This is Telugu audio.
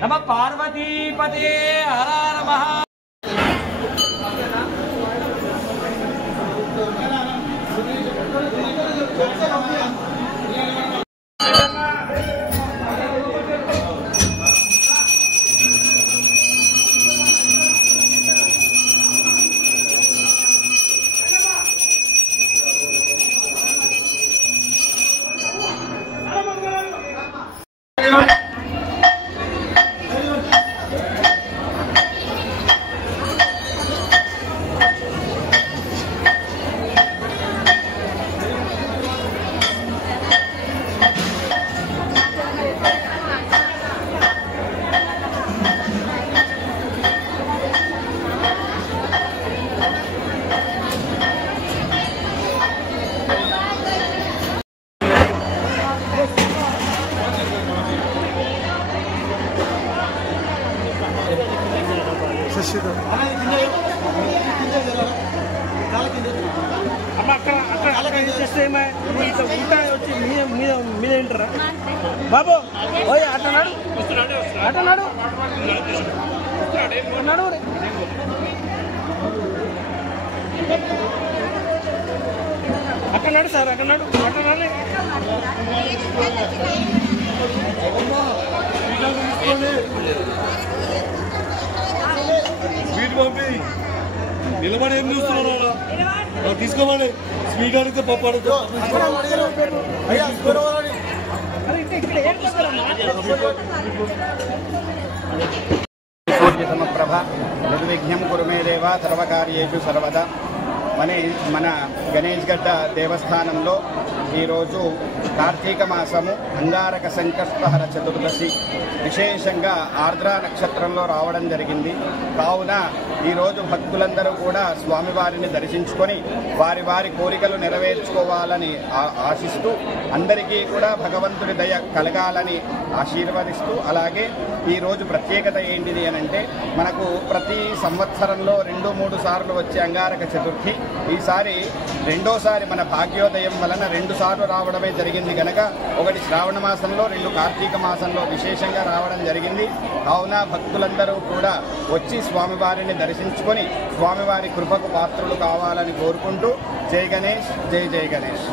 नमः पार्वतीपते हर नमः। బాబు ఓయ్ అట్టనాడు అట్టనాడు అక్కన్నాడు సార్ అక్కన్నాడు అట్టనాడు స్వీట్ పంపి నిలబడి ఏం చూస్తున్నారా తీసుకోమని స్వీట్ అడిగితే పప్పు అడుగుతా సూర్యసమప్రభ నిర్విఘ్నం కురుమే దేవ సర్వకార్యేషు సర్వదా మన గణేష్ గడ్డ దేవస్థానంలో ఈరోజు కార్తీక మాసము అంగారక సంకష్టహర చతుర్దశి విశేషంగా ఆర్ద్ర నక్షత్రంలో రావడం జరిగింది. కావున ఈరోజు భక్తులందరూ కూడా స్వామివారిని దర్శించుకొని వారి వారి కోరికలు నెరవేర్చుకోవాలని ఆశిస్తూ అందరికీ కూడా భగవంతుడి దయ కలగాలని ఆశీర్వదిస్తూ, అలాగే ఈరోజు ప్రత్యేకత ఏంటిది అనంటే మనకు ప్రతి సంవత్సరంలో 2-3 సార్లు వచ్చే అంగారక చతుర్థి ఈసారి రెండోసారి మన భాగ్యోదయం వలన 2 సార్లు రావడమే జరిగింది కనుక ఒకటి శ్రావణ మాసంలో 2 కార్తీక మాసంలో విశేషంగా రావడం జరిగింది. కావున భక్తులందరూ కూడా వచ్చి స్వామివారిని దర్శించుకొని స్వామివారి కృపకు పాత్రులు కావాలని కోరుకుంటూ జై గణేష్, జై జై గణేష్.